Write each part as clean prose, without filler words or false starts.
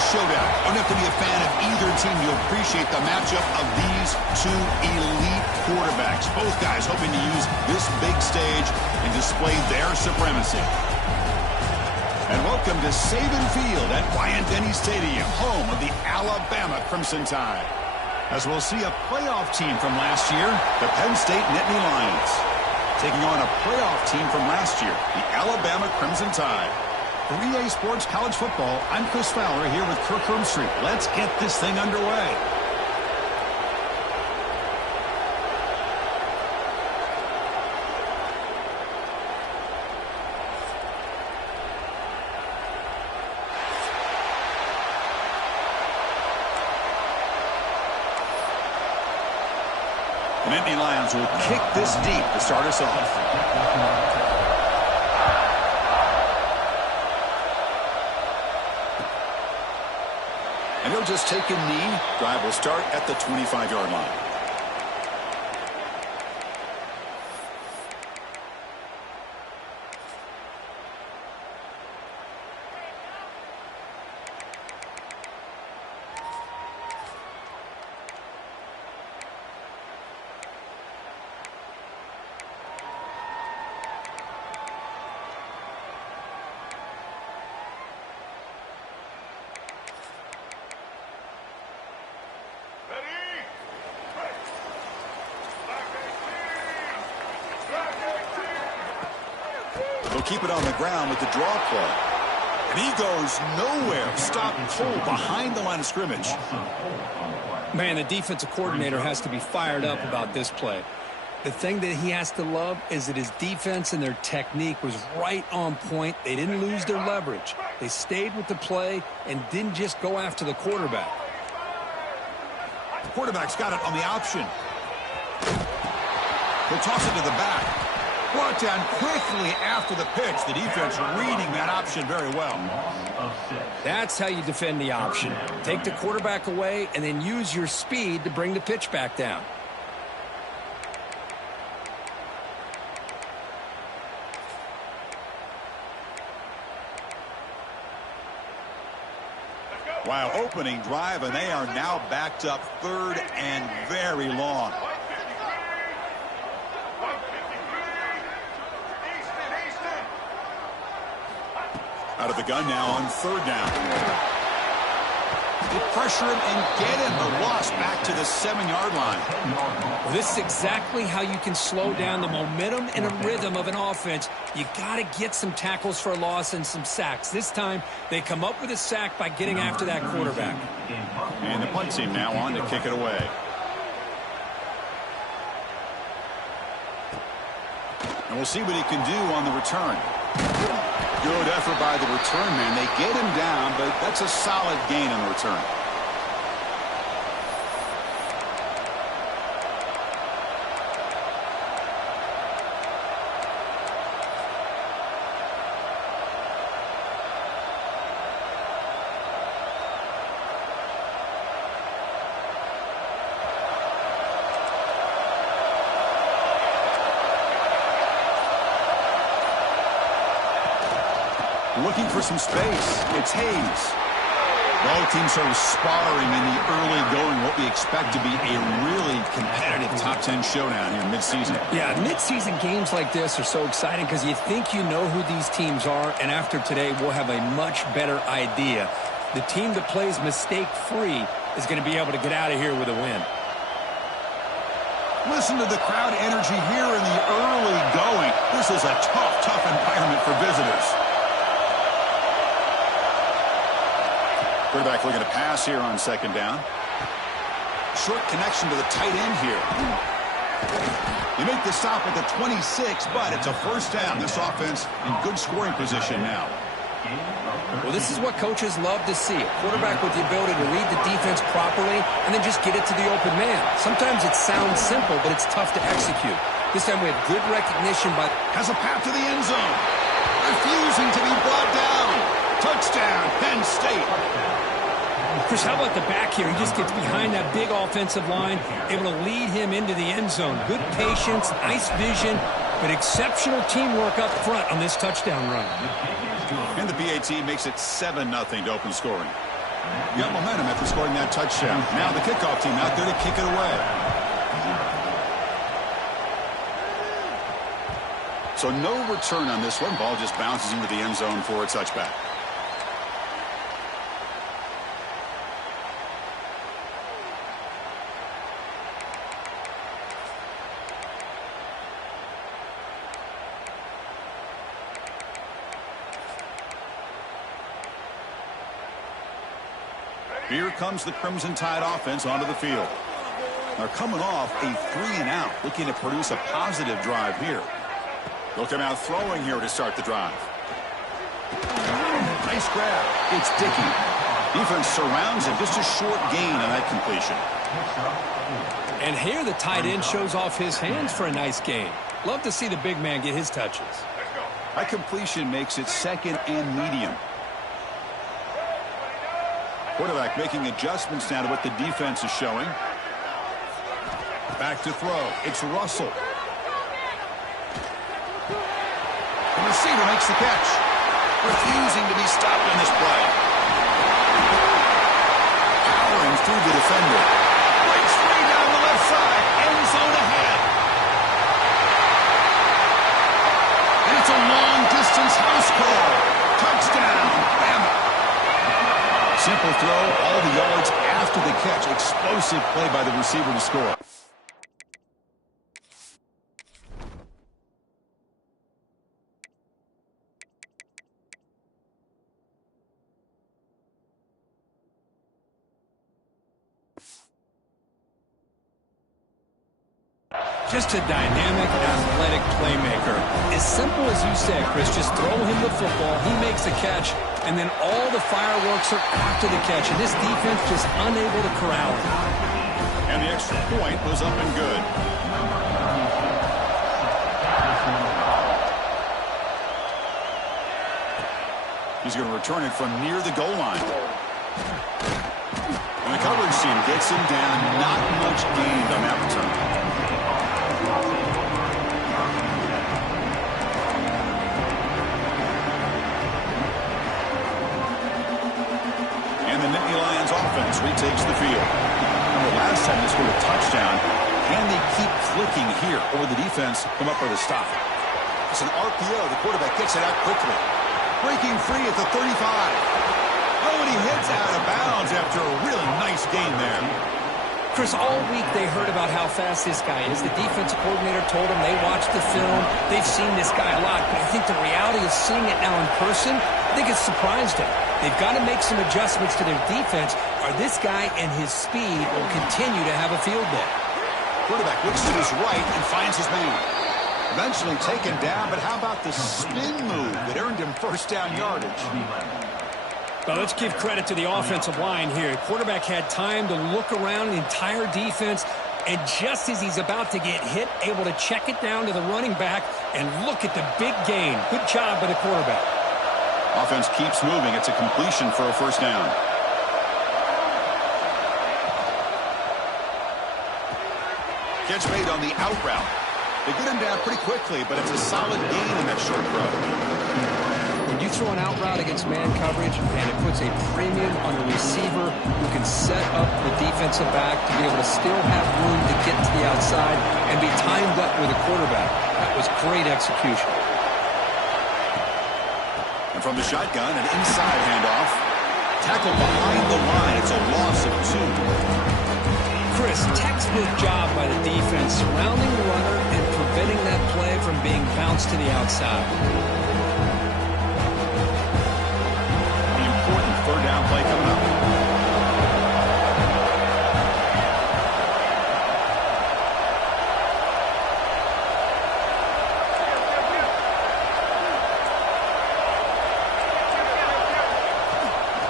showdown. You don't have to be a fan of either team to appreciate the matchup of these two elite quarterbacks. Both guys hoping to use this big stage and display their supremacy. And welcome to Saban Field at Bryant-Denny Stadium, home of the Alabama Crimson Tide. As we'll see a playoff team from last year, the Penn State Nittany Lions, taking on a playoff team from last year, the Alabama Crimson Tide. For EA Sports College Football, I'm Chris Fowler here with Kirk Herbstreit. Let's get this thing underway. The Nittany Lions will kick this deep to start us off. And he'll just take a knee. Drive will start at the 25-yard line. He'll keep it on the ground with the draw play. And he goes nowhere. Stop cold behind the line of scrimmage. Man, the defensive coordinator has to be fired up about this play. The thing that he has to love is that his defense and their technique was right on point. They didn't lose their leverage. They stayed with the play and didn't just go after the quarterback. The quarterback's got it on the option. He'll toss it to the back. Brought down quickly after the pitch. The defense reading that option very well. That's how you defend the option. Take the quarterback away and then use your speed to bring the pitch back down. Wow, opening drive, and they are now backed up third and very long. Out of the gun now on third down. They pressure him and get him. The loss back to the 7-yard line. Well, this is exactly how you can slow down the momentum and a rhythm of an offense. You got to get some tackles for a loss and some sacks. This time, they come up with a sack by getting after that quarterback. And the punt team now on to kick it away. And we'll see what he can do on the return. Good effort by the return man. They get him down, but that's a solid gain on the return. Looking for some space. It's Hayes. Both teams sort of sparring in the early going, what we expect to be a really competitive top 10 showdown here mid-season. Yeah, mid-season games like this are so exciting because you think you know who these teams are, and after today we'll have a much better idea. The team that plays mistake-free is going to be able to get out of here with a win. Listen to the crowd energy here in the early going. This is a tough environment for visitors. Quarterback looking to pass here on second down. Short connection to the tight end here. You make the stop at the 26, but it's a first down. This offense in good scoring position now. Well, this is what coaches love to see. A quarterback with the ability to read the defense properly and then just get it to the open man. Sometimes it sounds simple, but it's tough to execute. This time we have good recognition by... Has a path to the end zone. Refusing to be brought down. Touchdown, Penn State. Chris, how about the back here? He just gets behind that big offensive line, able to lead him into the end zone. Good patience, nice vision, but exceptional teamwork up front on this touchdown run. And the PAT makes it 7-0 to open scoring. Got momentum after scoring that touchdown. Now the kickoff team out there to kick it away. So no return on this one. Ball just bounces into the end zone for a touchback. Here comes the Crimson Tide offense onto the field. They're coming off a 3-and-out, looking to produce a positive drive here. They'll come out throwing here to start the drive. Nice grab. It's Dickey. Defense surrounds him. Just a short gain on that completion. And here the tight end shows off his hands for a nice gain. Love to see the big man get his touches. That completion makes it second and medium. Quarterback making adjustments now to what the defense is showing. Back to throw. It's Russell. The receiver makes the catch. Refusing to be stopped on this play. Powering through the defender. Breaks free down the left side. End zone ahead. And it's a long-distance house call. Touchdown, Bama. Simple throw, all the yards after the catch. Explosive play by the receiver to score. Just a dynamic, athletic playmaker. As simple as you said, Chris, just throw him the football, he makes the catch, and then all the fireworks are after the catch, and this defense just unable to corral him. And the extra point was up and good. He's going to return it from near the goal line. And the coverage team gets him down. Not much gained on that return. Offense retakes the field. The last time they scored a touchdown, can they keep clicking here, or will the defense come up with a stop? It's an RPO. The quarterback gets it out quickly. Breaking free at the 35. Oh, and he hits out of bounds after a really nice gain there. Chris, all week they heard about how fast this guy is. The defensive coordinator told them they watched the film. They've seen this guy a lot, but I think the reality of seeing it now in person, I think it's surprised him. They've got to make some adjustments to their defense, or this guy and his speed will continue to have a field day. Quarterback looks to his right and finds his man. Eventually taken down, but how about the spin move that earned him first down yardage? Well, let's give credit to the offensive line here. The quarterback had time to look around the entire defense, and just as he's about to get hit, able to check it down to the running back, and look at the big gain. Good job by the quarterback. Offense keeps moving. It's a completion for a first down. Catch made on the out route. They get him down pretty quickly, but it's a solid gain in that short throw. When you throw an out route against man coverage, and it puts a premium on the receiver who can set up the defensive back to be able to still have room to get to the outside and be timed up with a quarterback. That was great execution. And from the shotgun, an inside handoff. Tackled behind the line. It's a loss of 2. Chris, textbook job by the defense surrounding the runner and preventing that play from being bounced to the outside. The important third down play coming up.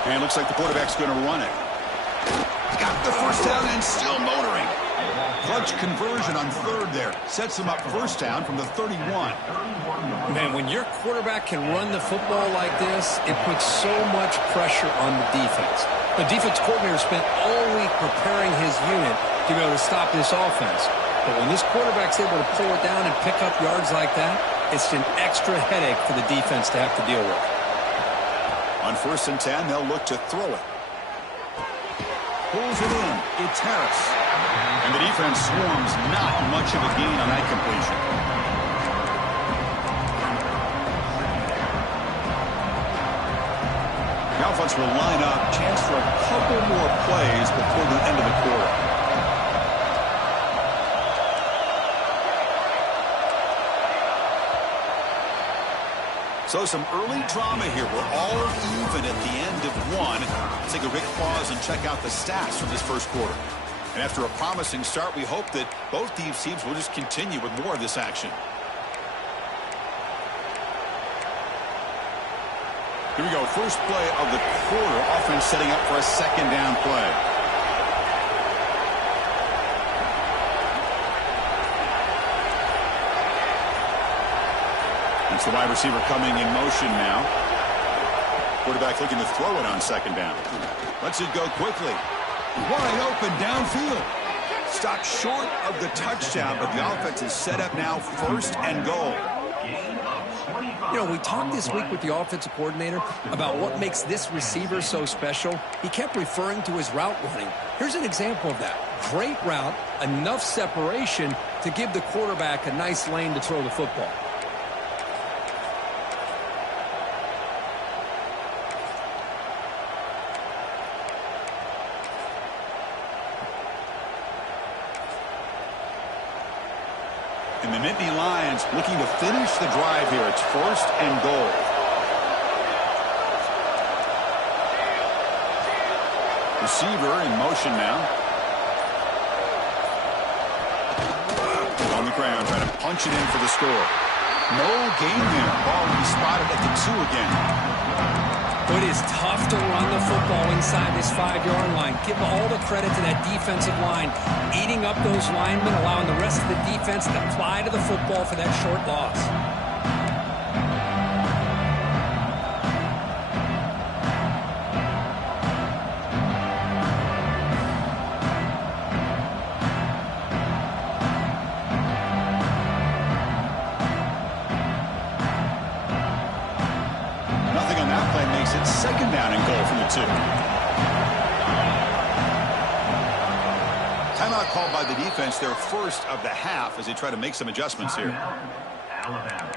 And it looks like the quarterback's going to run it. Got the first down and still motoring. Clutch conversion on third there. Sets him up first down from the 31. Man, when your quarterback can run the football like this, it puts so much pressure on the defense. The defense coordinator spent all week preparing his unit to be able to stop this offense. But when this quarterback's able to pull it down and pick up yards like that, it's an extra headache for the defense to have to deal with. On 1st and 10, they'll look to throw it. pulls it in. It's Harris. And the defense swarms, not much of a gain on that completion. The offense will line up. Chance for a couple more plays before the end of the quarter. So some early drama here. We're all even at the end of one. Let's take a quick pause and check out the stats from this first quarter. And after a promising start, we hope that both these teams will just continue with more of this action. Here we go. First play of the quarter. Offense setting up for a second down play. It's the wide receiver coming in motion now. Quarterback looking to throw it on second down. Lets it go quickly. Wide open downfield. Stopped short of the touchdown, but the offense is set up now first and goal. You know, we talked this week with the offensive coordinator about what makes this receiver so special. He kept referring to his route running. Here's an example of that. Great route, enough separation to give the quarterback a nice lane to throw the football. And the Nittany Lions looking to finish the drive here. It's first and goal. Receiver in motion now. On the ground, trying to punch it in for the score. No gain there. Ball will be spotted at the 2 again. It is tough to run the football inside this 5-yard line. Give all the credit to that defensive line, eating up those linemen, allowing the rest of the defense to fly to the football for that short loss. Second down and goal from the 2. Timeout called by the defense, their first of the half, as they try to make some adjustments here. Alabama.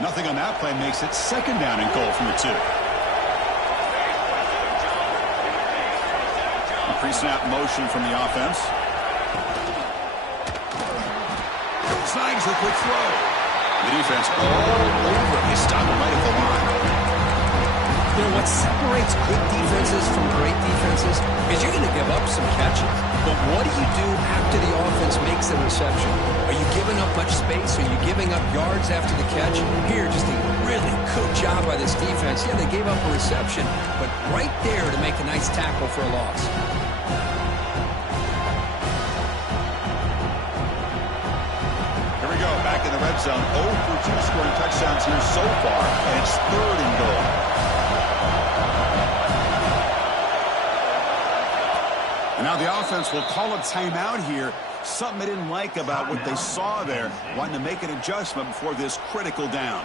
Nothing on that play makes it second down and goal from the 2. A pre-snap motion from the offense. Snags the quick throw. The defense all over. They stop it right at the line. You know, what separates good defenses from great defenses is you're going to give up some catches. But what do you do after the offense makes the reception? Are you giving up much space? Are you giving up yards after the catch? Here, just a really good job by this defense. Yeah, they gave up a reception, but right there to make a nice tackle for a loss. Here we go, back in the red zone. 0 for 2 scoring touchdowns here so far, and it's third and goal. And now the offense will call a timeout here. Something they didn't like about what they saw there. Wanting to make an adjustment before this critical down.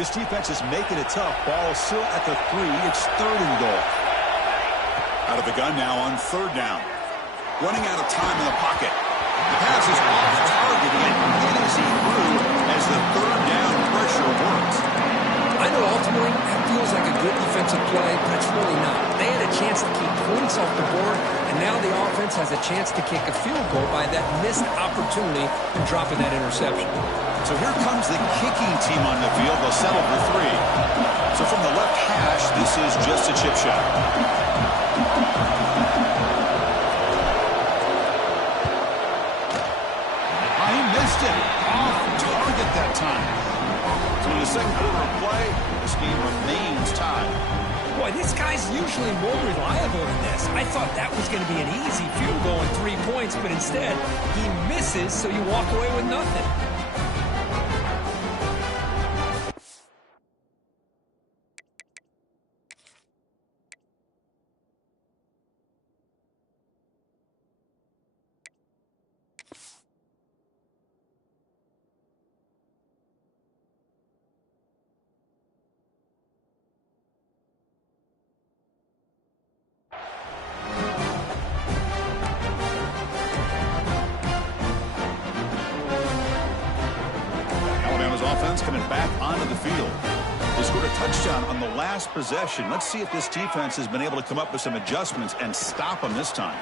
This defense is making it tough. Ball still at the 3. It's third and goal. Out of the gun now on third down. Running out of time in the pocket. The pass is off target and easy through as the third down pressure works. I know ultimately that feels like a good defensive play, but it's really not. They had a chance to keep points off the board, and now the offense has a chance to kick a field goal by that missed opportunity and dropping that interception. So here comes the kicking team on the field. They'll settle for 3. So from the left hash, this is just a chip shot. He missed it. Off target that time. So in the second quarter of play, this game remains tied. Boy, this guy's usually more reliable than this. I thought that was going to be an easy field goal and 3 points, but instead, he misses, so you walk away with nothing. Offense coming back onto the field. They scored a touchdown on the last possession. Let's see if this defense has been able to come up with some adjustments and stop them this time.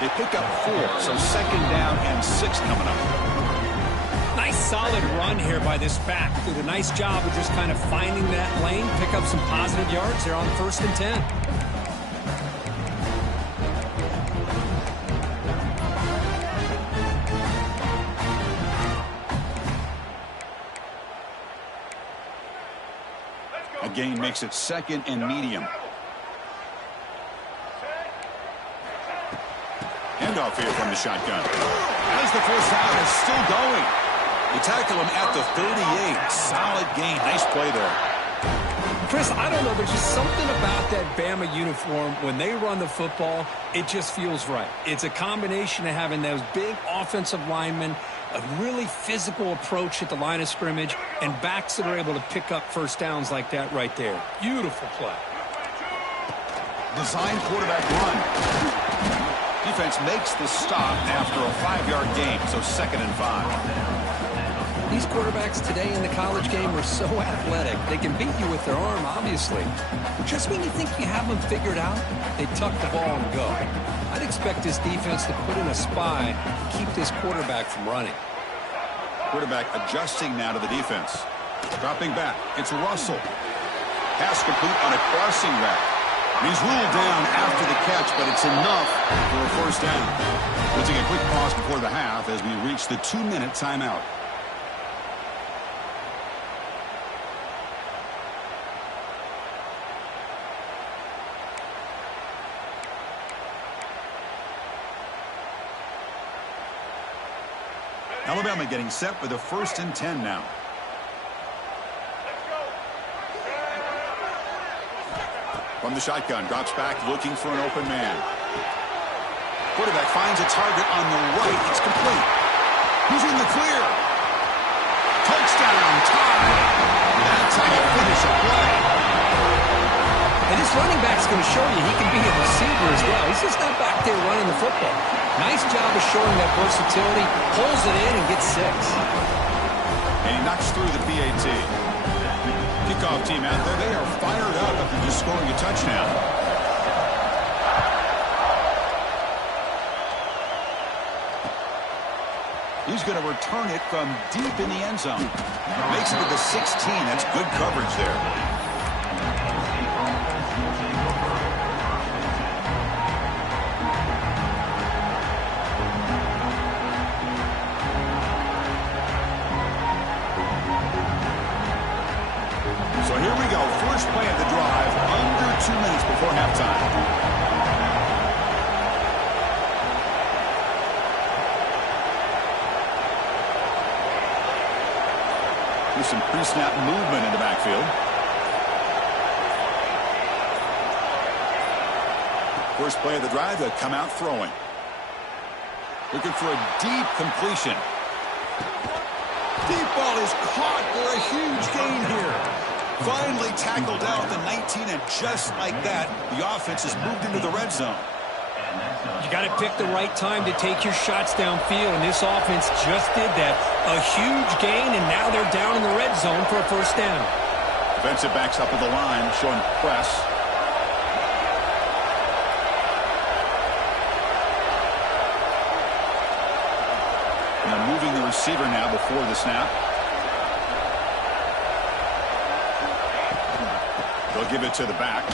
They pick up 4, so second down and 6 coming up. Nice solid run here by this back. Did a nice job of just kind of finding that lane, pick up some positive yards there on 1st and 10. Gain makes it 2nd and medium. Handoff here from the shotgun. As the first down is still going. They tackle him at the 38. Solid gain. Nice play there. Chris, I don't know. There's just something about that Bama uniform. When they run the football, it just feels right. It's a combination of having those big offensive linemen, a really physical approach at the line of scrimmage, and backs that are able to pick up first downs like that right there. Beautiful play. Design quarterback run. Defense makes the stop after a 5-yard gain, so 2nd and 5. These quarterbacks today in the college game are so athletic. They can beat you with their arm, obviously. Just when you think you have them figured out, they tuck the ball and go. I'd expect this defense to put in a spy to keep this quarterback from running. Quarterback adjusting now to the defense. Dropping back. It's Russell. Pass complete on a crossing route. He's ruled down after the catch, but it's enough for a first down. We'll take a quick pause before the half as we reach the 2-minute timeout. Alabama getting set for the 1st and 10 now. From the shotgun, drops back looking for an open man. Quarterback finds a target on the right. It's complete. He's in the clear. Touchdown, tie. That's how you finish a play. And this running back's going to show you he can be a receiver as well. He's just not back there running the football. Nice job of showing that versatility. Pulls it in and gets 6. And he knocks through the PAT. Kickoff team out there, they are fired up after just scoring a touchdown. He's going to return it from deep in the end zone. Makes it to the 16. That's good coverage there. So here we go. First play of the drive, under 2 minutes before halftime. There's some pre-snap movement in the backfield. First play of the drive, they'll come out throwing. Looking for a deep completion. Deep ball is caught for a huge gain here. Finally tackled out at the 19, and just like that, the offense has moved into the red zone. You got to pick the right time to take your shots downfield, and this offense just did that. A huge gain, and now they're down in the red zone for a first down. Defensive backs up at the line, showing press. receiver now before the snap. They'll give it to the back.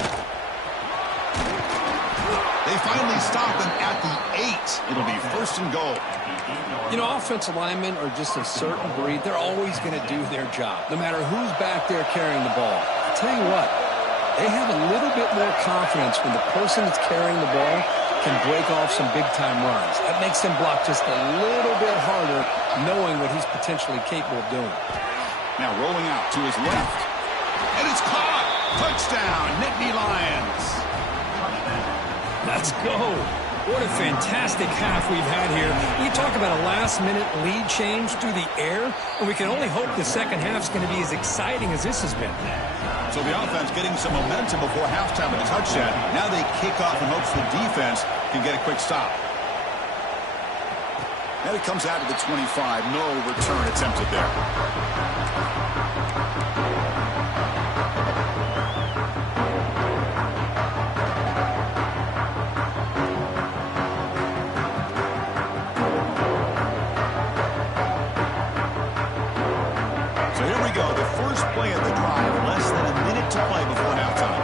They finally stop him at the 8. It'll be 1st and goal. You know, offensive linemen are just a certain breed. They're always going to do their job, no matter who's back there carrying the ball. I'll tell you what, they have a little bit more confidence when the person that's carrying the ball can break off some big-time runs. That makes them block just a little bit harder, knowing what he's potentially capable of doing. Now rolling out to his left. And it's caught! Touchdown, Nittany Lions! Let's go. What a fantastic half we've had here. We talk about a last-minute lead change through the air, and we can only hope the second half's going to be as exciting as this has been. So the offense getting some momentum before halftime with a touchdown. Now they kick off in hopes the defense can get a quick stop. Now it comes out to the 25. No return attempted there. Play of the drive, less than a minute to play before halftime.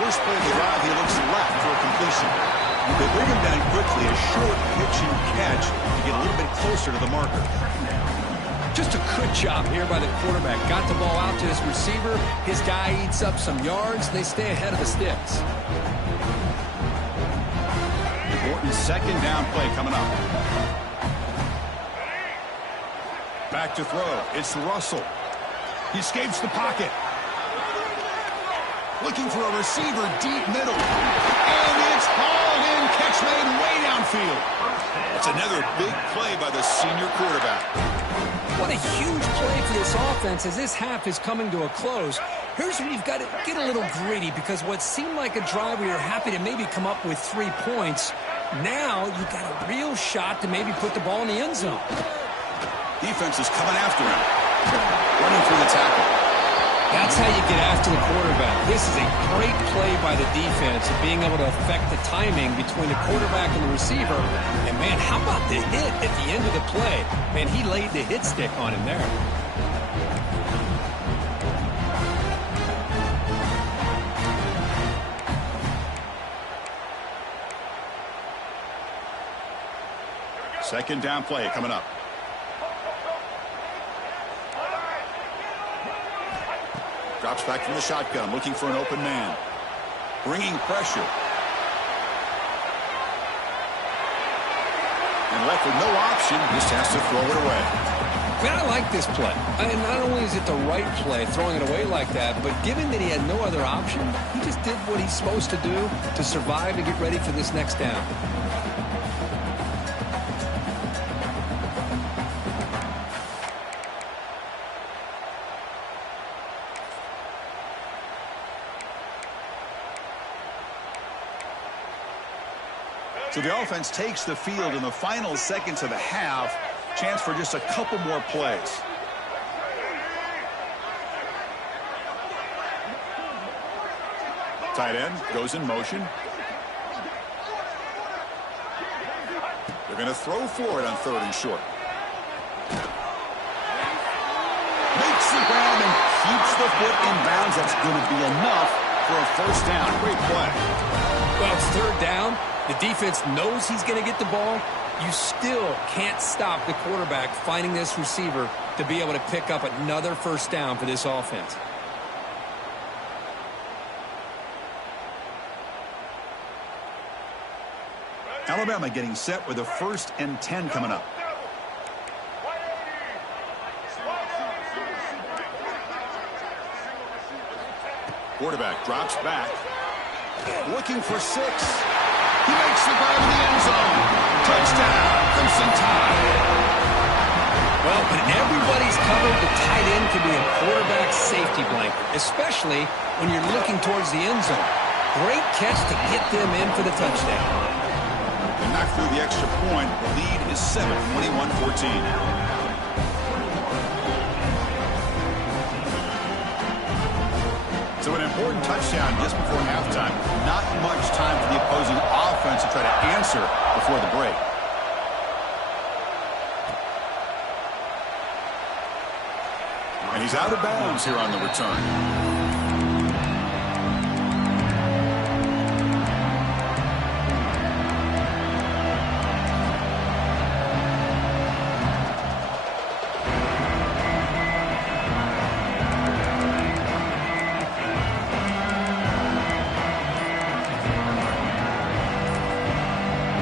First play of the drive, he looks left for a completion. They bring him down quickly, a short pitch and catch to get a little bit closer to the marker. Just a good job here by the quarterback. Got the ball out to his receiver. His guy eats up some yards. They stay ahead of the sticks. Important 2nd down play coming up. Back to throw. It's Russell. He escapes the pocket. Looking for a receiver deep middle. And it's hauled in. Catch made way downfield. It's another big play by the senior quarterback. What a huge play for this offense as this half is coming to a close. Here's where you've got to get a little greedy, because what seemed like a drive where you're happy to maybe come up with 3 points, now you've got a real shot to maybe put the ball in the end zone. Defense is coming after him. Running through the tackle. That's how you get after the quarterback. This is a great play by the defense of being able to affect the timing between the quarterback and the receiver. And, man, how about the hit at the end of the play? Man, he laid the hit stick on him there. Second down play coming up. Drops back from the shotgun, looking for an open man. Bringing pressure. And left with no option, just has to throw it away. Man, I like this play. And not only is it the right play, throwing it away like that, but given that he had no other option, he just did what he's supposed to do to survive and get ready for this next down. So the offense takes the field in the final seconds of the half. Chance for just a couple more plays. Tight end goes in motion. They're going to throw for it on 3rd and short. Makes the grab and keeps the foot in bounds. That's going to be enough for a 1st down. Great play. Well, it's 3rd down. The defense knows he's going to get the ball. You still can't stop the quarterback finding this receiver to be able to pick up another 1st down for this offense. Alabama getting set with a 1st and 10 coming up. Quarterback drops back. Looking for 6. He makes the grab in the end zone. Touchdown, Crimson Tide. Well, when everybody's covered, the tight end can be a quarterback safety blanket, especially when you're looking towards the end zone. Great catch to get them in for the touchdown. They knock through the extra point. The lead is 7, 21-14. So an important touchdown just before halftime. Not much time for the opposing offense to try to answer before the break. And he's out of bounds here on the return.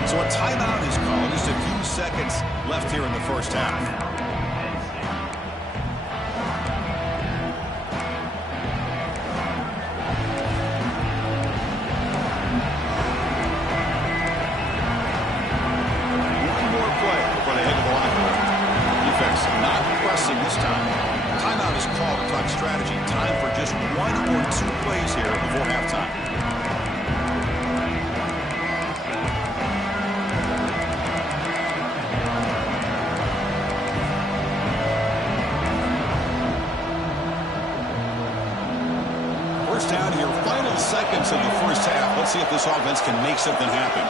So a timeout is called. Just a few seconds left here in the first half. One more play before they head to the locker room. Defense not pressing this time. Timeout is called to talk strategy. Time for just 1 or 2 plays here before halftime. Down here, final seconds of the first half. Let's see if this offense can make something happen.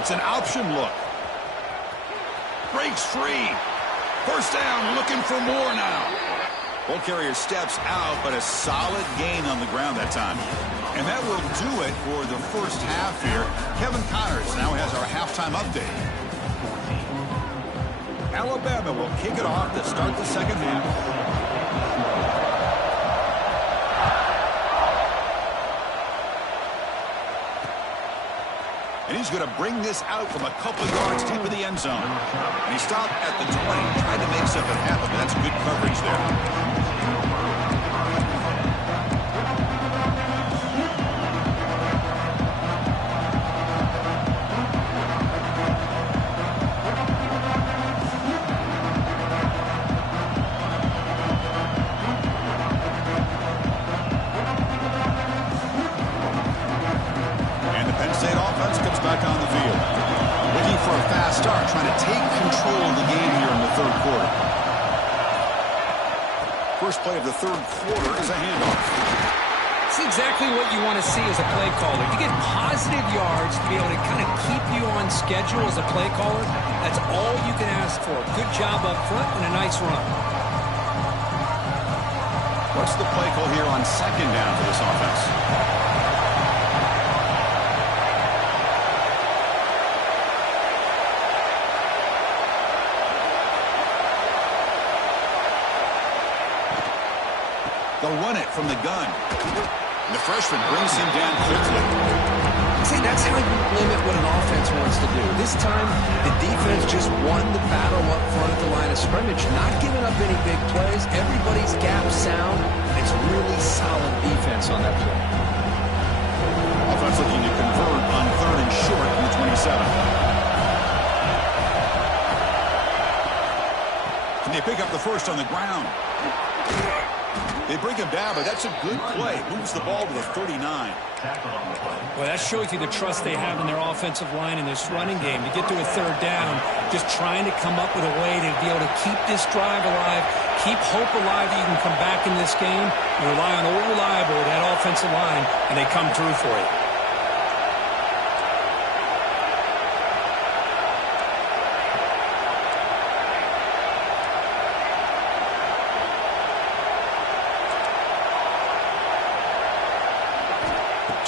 It's an option look. Breaks free. First down, looking for more now. Ball carrier steps out, but a solid gain on the ground that time. And that will do it for the first half here. Kevin Connors now has our halftime update. Alabama will kick it off to start the second half. And he's going to bring this out from a couple of yards deep in the end zone. And he stopped at the 20, tried to make something happen, but that's good coverage there. Back on the field. Looking for a fast start, trying to take control of the game here in the third quarter. First play of the third quarter is a handoff. It's exactly what you want to see as a play caller. You get positive yards to be able to kind of keep you on schedule as a play caller. That's all you can ask for. Good job up front and a nice run. What's the play call here on second down for this offense? They'll run it from the gun. And the freshman brings him down quickly. See, that's how you limit what an offense wants to do. This time, the defense just won the battle up front at the line of scrimmage, not giving up any big plays. Everybody's gap sound. It's really solid defense on that play. Offense looking to convert on third and short from the 27. Can they pick up the first on the ground? They bring him down, but that's a good play. Moves the ball to the 39. Well, that shows you the trust they have in their offensive line in this running game. To get to a third down, just trying to come up with a way to be able to keep this drive alive, keep hope alive that you can come back in this game. You rely on old reliable, that offensive line, and they come through for you.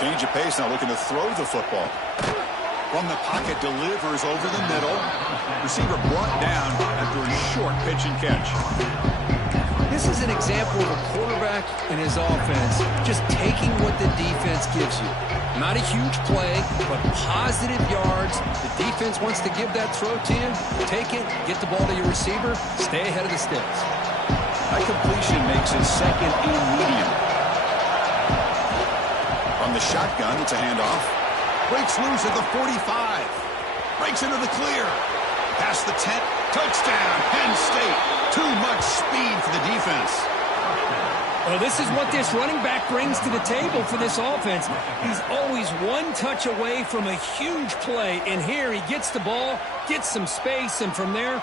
Change of pace now, looking to throw the football. From the pocket, delivers over the middle. Receiver brought down after a short pitch and catch. This is an example of a quarterback and his offense just taking what the defense gives you. Not a huge play, but positive yards. The defense wants to give that throw to you. Take it, get the ball to your receiver, stay ahead of the sticks. That completion makes it second and medium. From the shotgun, it's a handoff. Breaks loose at the 45. Breaks into the clear. Past the 10. Touchdown, Penn State. Too much speed for the defense. Well, this is what this running back brings to the table for this offense. He's always one touch away from a huge play. And here he gets the ball, gets some space, and from there,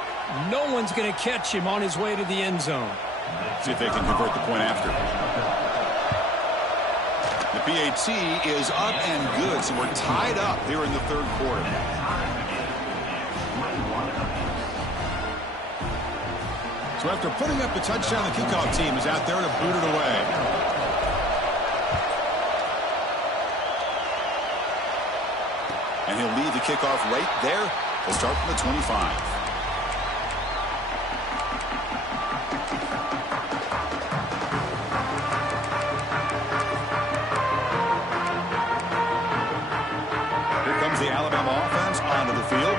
no one's going to catch him on his way to the end zone. See if they can convert the point after. The PAT is up and good, so we're tied up here in the third quarter. So after putting up the touchdown, the kickoff team is out there to boot it away. And he'll leave the kickoff right there. He'll start from the 25. The Alabama offense onto the field.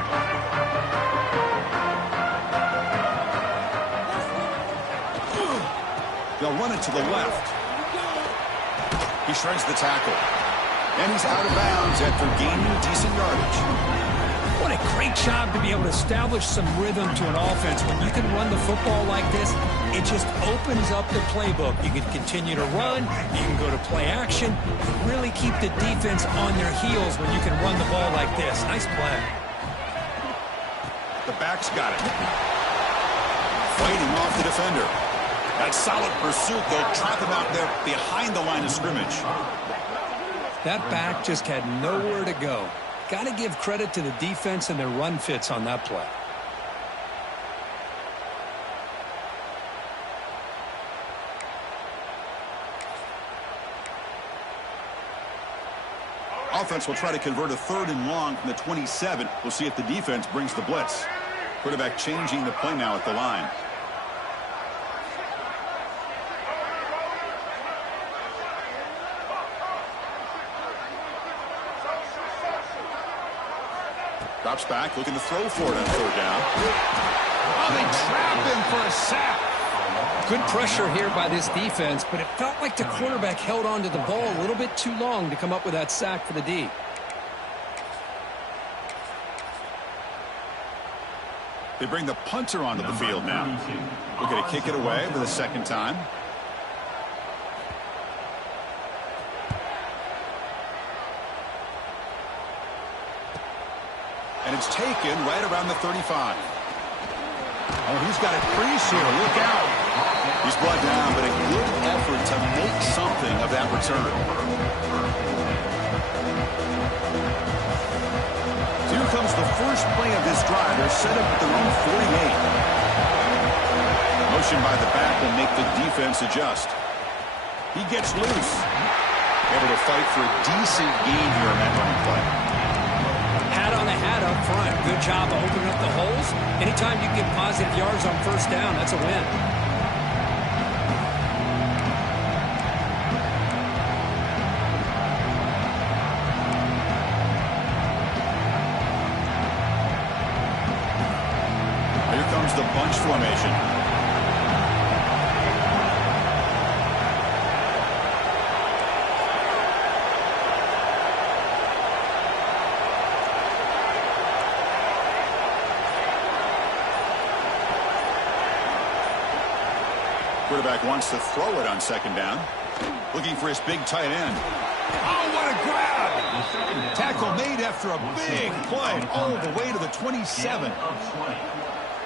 They'll run it to the left. He shreds the tackle. And he's out of bounds after gaining decent yardage. What a great job to be able to establish some rhythm to an offense. When you can run the football like this, it just opens up the playbook. You can continue to run, you can go to play action, really keep the defense on their heels when you can run the ball like this. Nice play. The back's got it. Fighting off the defender. That solid pursuit, they'll trap him out there behind the line of scrimmage. That back just had nowhere to go. Got to give credit to the defense and their run fits on that play. Offense will try to convert a 3rd and long from the 27. We'll see if the defense brings the blitz. Quarterback changing the play now at the line. Drops back, looking to throw for it on 3rd down. Oh, they trap him for a sack. Good pressure here by this defense, but it felt like the quarterback held on to the ball a little bit too long to come up with that sack for the D. They bring the punter onto the field now. Looking to kick it away for the 2nd time. And it's taken right around the 35. Oh, he's got a crease here. Look out. He's brought down, but a good effort to make something of that return. Here comes the first play of this drive. They're set up at their own 48. Motion by the back will make the defense adjust. He gets loose. Able to fight for a decent gain here in that running play. Hat on the hat up front. Good job of opening up the holes. Anytime you get positive yards on 1st down, that's a win. Here comes the bunch formation. Quarterback wants to throw it on 2nd down. Looking for his big tight end. Oh, what a grab! Tackle made after a big play all the way to the 27.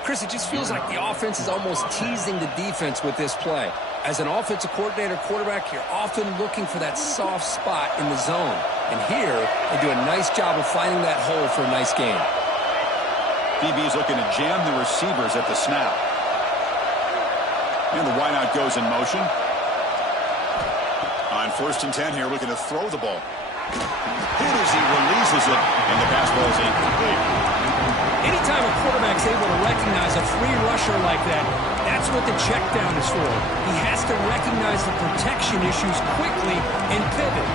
Chris, it just feels like the offense is almost teasing the defense with this play. As an offensive coordinator quarterback, you're often looking for that soft spot in the zone. And here, they do a nice job of finding that hole for a nice gain. DB's looking to jam the receivers at the snap. And the wideout goes in motion. On 1st and 10 here, looking to throw the ball. Hit as he releases it, and the pass ball is incomplete. Anytime a quarterback's able to recognize a free rusher like that, that's what the check down is for. He has to recognize the protection issues quickly and pivot.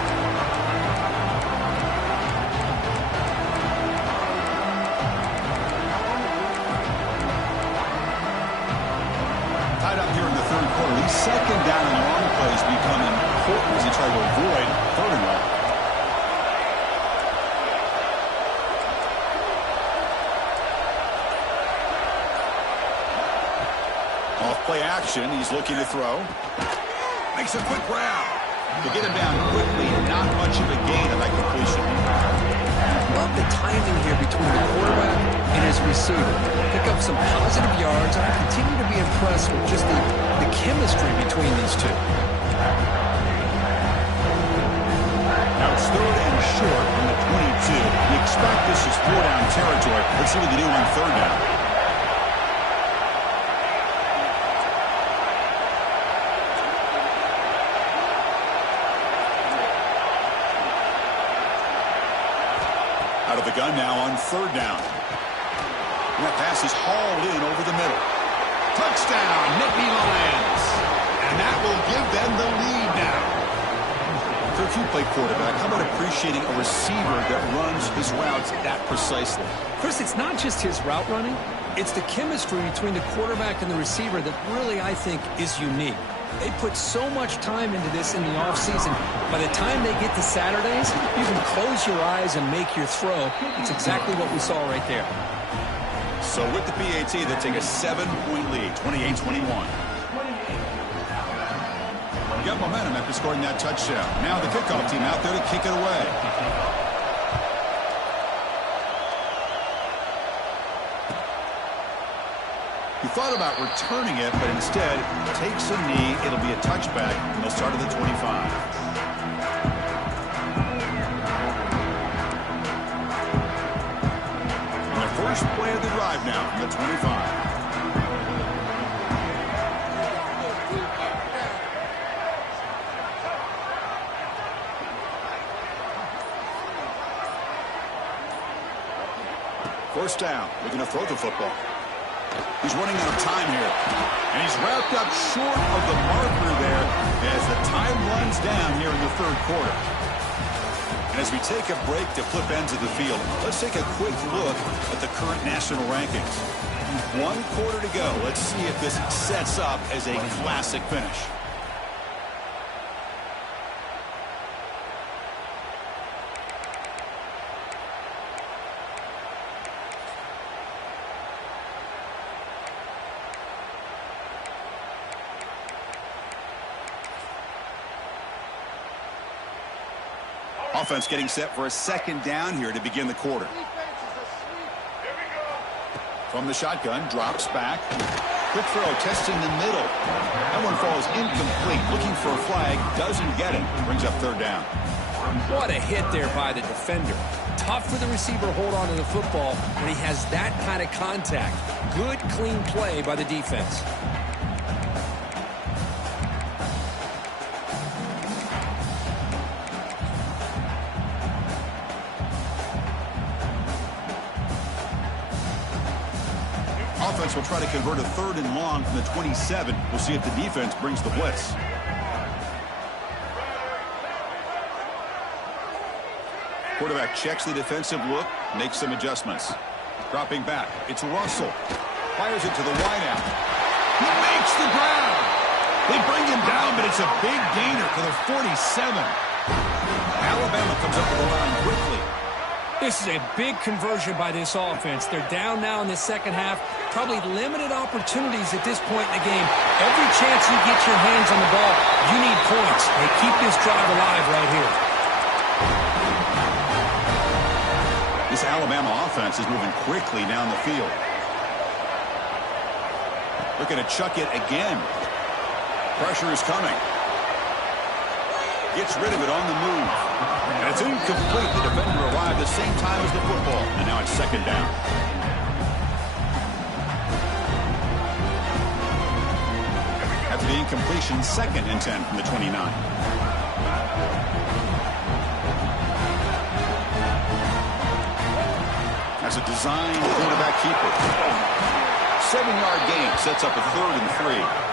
Tied up here in the 3rd quarter. These 2nd down and long plays become important as he tries to avoid 3rd and long. Off play action. He's looking to throw. Makes a quick grab. To get him down quickly, not much of a gain on that completion. Love the timing here between the quarterback and his receiver. Pick up some positive yards, and I continue to be impressed with just the chemistry between these two. Now it's 3rd and short from the 22. You expect this is 4-down territory. Let's see what they do on 3rd down. Out of the gun now on third down. And that pass is hauled in over the middle. Touchdown, Nittany Lions. And that will give them the lead now. So if you play quarterback, how about appreciating a receiver that runs his routes that precisely? Chris, it's not just his route running. It's the chemistry between the quarterback and the receiver that really, I think, is unique. They put so much time into this in the offseason. By the time they get to Saturdays, you can close your eyes and make your throw. It's exactly what we saw right there. So with the PAT, they take a 7-point lead, 28-21. Got momentum after scoring that touchdown. Now the kickoff team out there to kick it away. He thought about returning it, but instead takes a knee. It'll be a touchback, and they'll start at the 25. And their first play of the drive now from the 25. First down, looking to throw the football. He's running out of time here. And he's wrapped up short of the marker there as the time runs down here in the third quarter. And as we take a break to flip ends of the field, let's take a quick look at the current national rankings. 1 quarter to go. Let's see if this sets up as a classic finish. Offense getting set for a second down here to begin the quarter. From the shotgun, drops back. Quick throw, testing the middle. That one falls incomplete. Looking for a flag, doesn't get it. Brings up third down. What a hit there by the defender. Tough for the receiver to hold on to the football when he has that kind of contact. Good, clean play by the defense. Offense will try to convert a 3rd and long from the 27. We'll see if the defense brings the blitz. Quarterback checks the defensive look, makes some adjustments. Dropping back, it's Russell. Fires it to the wideout. He makes the ground. They bring him down, but it's a big gainer for the 47. Alabama comes up with the line quickly. This is a big conversion by this offense. They're down now in the second half. Probably limited opportunities at this point in the game. Every chance you get your hands on the ball, you need points. They keep this drive alive right here. This Alabama offense is moving quickly down the field. Looking to chuck it again. Pressure is coming. Gets rid of it on the move. And it's incomplete. The defender arrived the same time as the football. And now it's second down. After the incompletion, 2nd and 10 from the 29. That's a designed quarterback keeper. 7-yard gain sets up a 3rd and 3.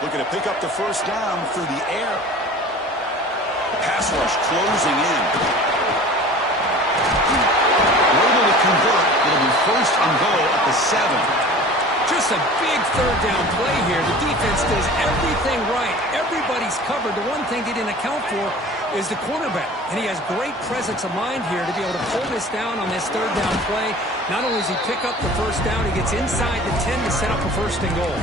Looking to pick up the first down through the air. Pass rush closing in. Able to convert. It'll be 1st and goal at the 7. Just a big 3rd down play here. The defense does everything right. Everybody's covered. The one thing they didn't account for is the quarterback. And he has great presence of mind here to be able to pull this down on this 3rd down play. Not only does he pick up the first down, he gets inside the 10 to set up a 1st and goal.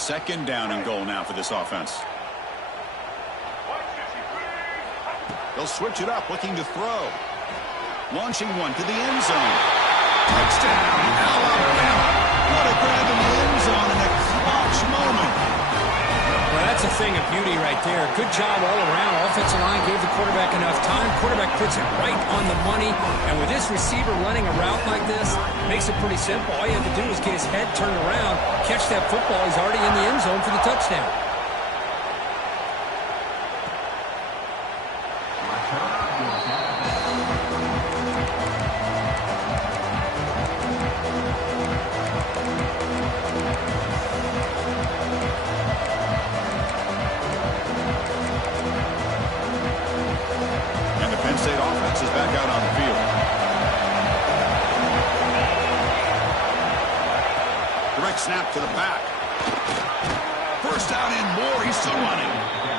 second down and goal now for this offense. They'll switch it up, looking to throw. Launching one to the end zone. Touchdown, Alabama. What a grab in the end zone in a clutch moment. Well, that's a thing of beauty right there. Good job all around. Offensive line gave the quarterback enough time. Quarterback puts it right on the money. And with this receiver running a route like this, makes it pretty simple. All you have to do is get his head turned around, catch that football. He's already in the end zone for the touchdown. Snap to the back. First down and more. He's still running.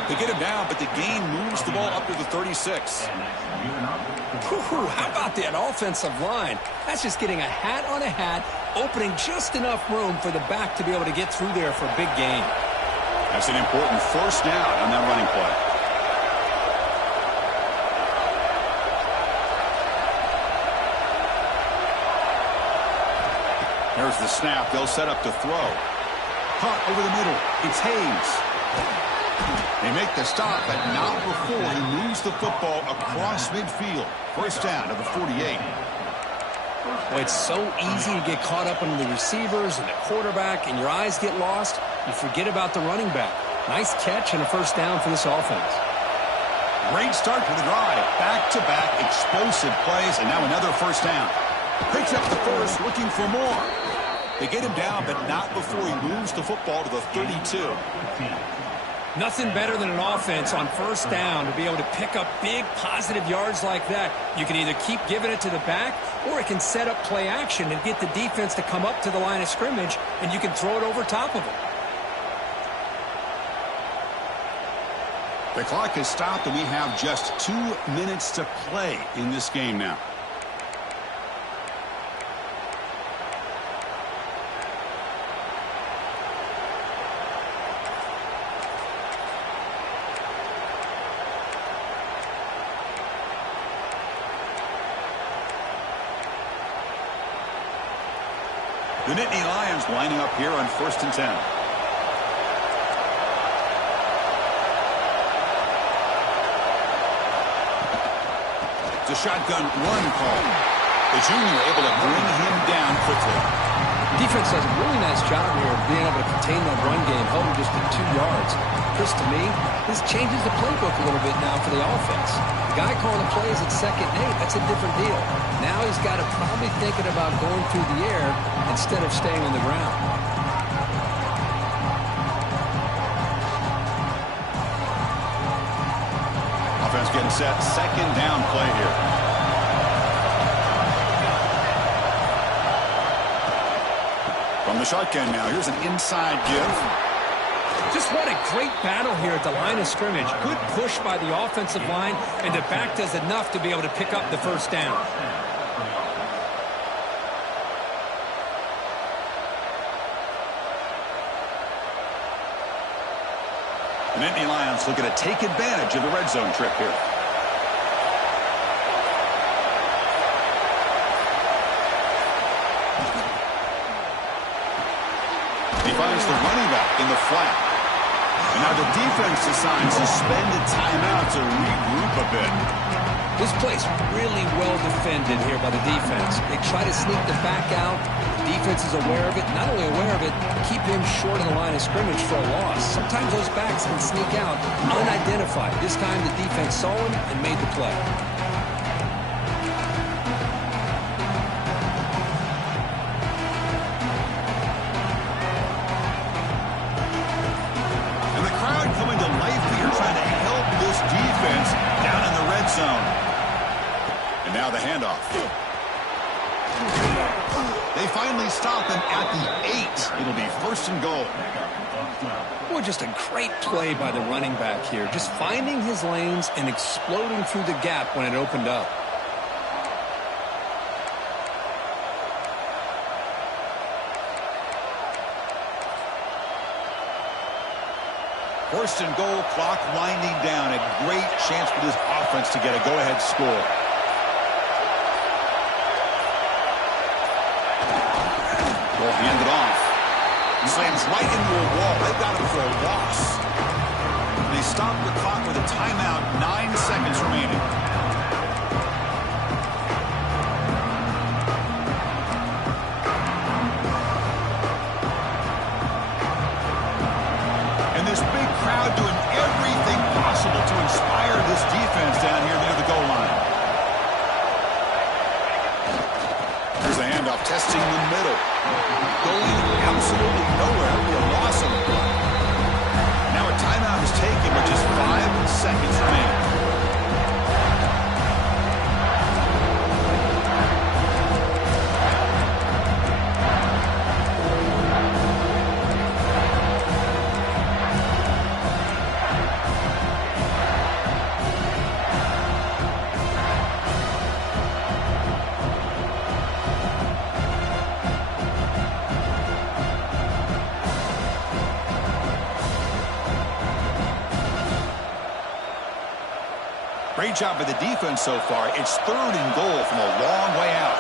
They get him down, but the gain moves the ball up to the 36. How about that offensive line? That's just getting a hat on a hat, opening just enough room for the back to be able to get through there for a big gain. That's an important first down on that running play. There's the snap. They'll set up to throw. Caught over the middle. It's Hayes. They make the stop, but not before he moves the football across midfield. First down to the 48. Well, it's so easy to get caught up in the receivers and the quarterback, and your eyes get lost. You forget about the running back. Nice catch and a first down for this offense. Great start to the drive. Back-to-back explosive plays, and now another first down. Picks up the first, looking for more. They get him down, but not before he moves the football to the 32. Nothing better than an offense on first down to be able to pick up big positive yards like that. You can either keep giving it to the back, or it can set up play action and get the defense to come up to the line of scrimmage, and you can throw it over top of them. The clock has stopped, and we have just 2 minutes to play in this game now. The Nittany Lions lining up here on 1st and 10. It's a shotgun run call. The junior able to bring him down quickly. Defense does a really nice job here of being able to contain that run game, held him just at 2 yards. Chris, to me, this changes the playbook a little bit now for the offense. The guy calling the plays at 2nd and 8, that's a different deal. Now he's got to probably thinking about going through the air instead of staying on the ground. Offense getting set. 2nd down play here. From the shotgun now, here's an inside give. Just what a great battle here at the line of scrimmage. Good push by the offensive line, and the back does enough to be able to pick up the first down. The Nittany Lions looking to take advantage of the red zone trip here. He finds the running back in the flat. And now the defense decides to spend a timeout to regroup a bit. This play's really well defended here by the defense. They try to sneak the back out. The defense is aware of it. Not only aware of it, keep him short of the line of scrimmage for a loss. Sometimes those backs can sneak out unidentified. This time the defense saw him and made the play. And now the handoff. They finally stop him at the 8. It'll be 1st and goal. Boy, just a great play by the running back here. Just finding his lanes and exploding through the gap when it opened up. First and goal, clock winding down. A great chance for this offense to get a go-ahead score. Will hand it off. He slams right into a wall. They've got him for a loss. They stop the clock with a timeout. 9 seconds remaining. And this big crowd doing everything possible to inspire this defense down here near the goal line. Here's a handoff, testing the middle. Going absolutely nowhere. It'll be a loss on the play. Now a timeout is taken with just 5 seconds remaining. Great job by the defense so far. It's 3rd and goal from a long way out.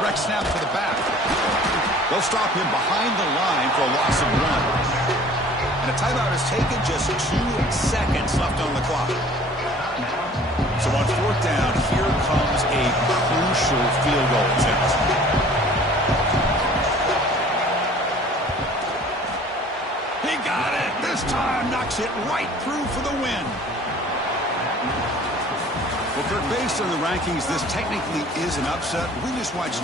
Direct snap to the back. They'll stop him behind the line for a loss of 1. And a timeout is taken, just 2 seconds left on the clock. So on 4th down, here comes a crucial field goal attempt. He got it! This time knocks it right through for the win. Well, Kirk, based on the rankings, this technically is an upset. We just watched